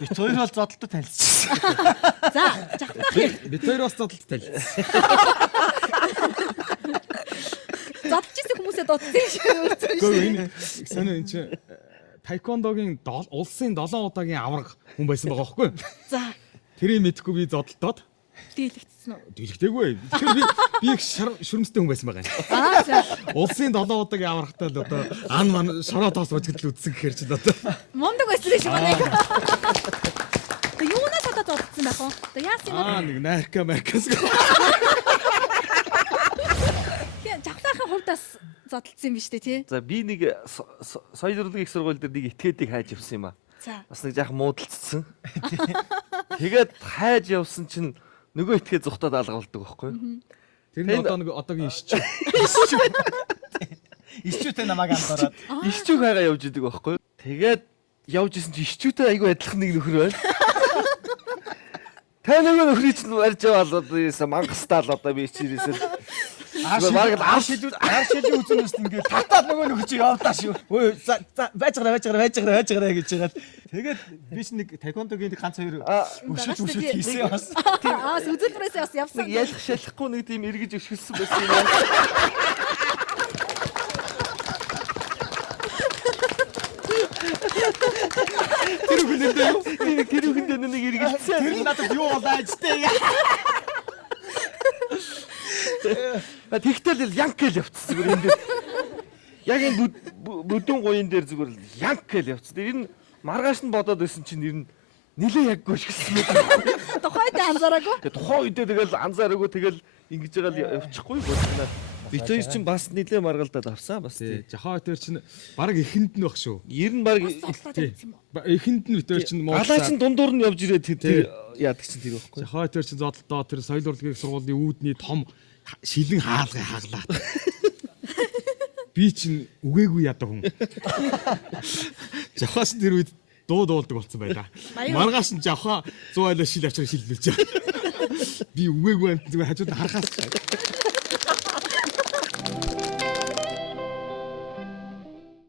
Бид хоёр бол зодолтой танилцсан. За жахтаа. Бид хоёр бас зодолт танилцсан. Зодчихсан хүмүүсээ дутсан шүү. Гэхдээ энэ сонио энэ чинь таеквондогийн улсын 7 удаагийн авраг хүн байсан байгаа байхгүй юу? За Тэрийг мэдхгүй би зодолтоод дийлэгдсэн үү? дэлгэхтэйгүй. Тэгэхээр би их шүрмстэй хүн байсан байгаа юм. Аа за. Улсын 7 удаагийн аврагтаа л одоо ан ман шороо тоос божгдл үтсэн гэхэр чинь одоо Мундаг байсан шүү манай. Тэг юунаас одоо дутсан байх вэ? Тэг яасан юм? нэг нарка маркас. Жахтаахын хувьдас зодтолсон юм биш үү тий? За би нэг соёл урлагийн их сургууль дээр нэг этгээдийг хайж явсан юм аа. За. Бас нэг жаахан муудалцсан. Тэгээд хайж явсан чинь нөгөө этгээ зүхтад алгавалдаг байхгүй юу? Тэр нь одоо нэг одоогийн ишч. Ишчүүтэй намайг амдороод. Ишчүүг хайгаа явж идэг байхгүй юу? Тэгээд явж исэн чинь ишчүүтэй айгүй адилхан нэг нөхөр байна. Тэ нөгөө нөхрийг чинь барьж аваад одоо мангастаал одоо би чирээсэл Ар шилжүүлэн үзэнээс ингээд татаад нөгөө нөхөр чи явдаа шүү. Өө за байж гараа гэж яагаад. Тэгээд би ч нэг таеквондогийн ганц хоёр өшөж хийсэн бас. Аа үзүүлбэрээс бас явсан. нэг ялах шалахгүй нэг тийм эргэж өшгөлсөн байсан юм. Тэр хүлээдэй юу? Тэр хүндээ нэг эргэлцсэн. Тэр надад юу болоо ажтэй. Тэгтэл л янк гэл явцсан зүгээр энэ дээр. Яг энэ бүдүүн гоён дээр зүгээр л янк гэл явцсан. Тэр энэ маргааш нь бодоод байсан чинь ер нь нилээ яггүй шгсэн мэт. Тухайд анзаараагүй. Тэгээ тухайн үедээ тэгэл анзаараагүй тэгэл ингэж байгаа л явчихгүй болчихно. Бид хоёр чинь бас нилээ маргалдаад авсан бас тий. Жахаа тэр чинь баг эхэнд нь баг шүү. Ер нь баг Эхэнд нь бид хоёр чинь галаа чинь дундуур нь явж ирээд тэр яадаг чинь тэр байхгүй. Жахаа тэр чинь зодолдоо тэр соёл урлагийн сургуулийн үүдний том шилэн хаалгыг хаглаа. Би чинь үгээгүй ядаг хүн. Жахаас тэр үед дуулдаг болсон байлаа. Маргааш нь жахаа 100 айлаа шил авчраа шилнүүлж байгаа. Би үгээгүй амт зүгээр хажууд харахаас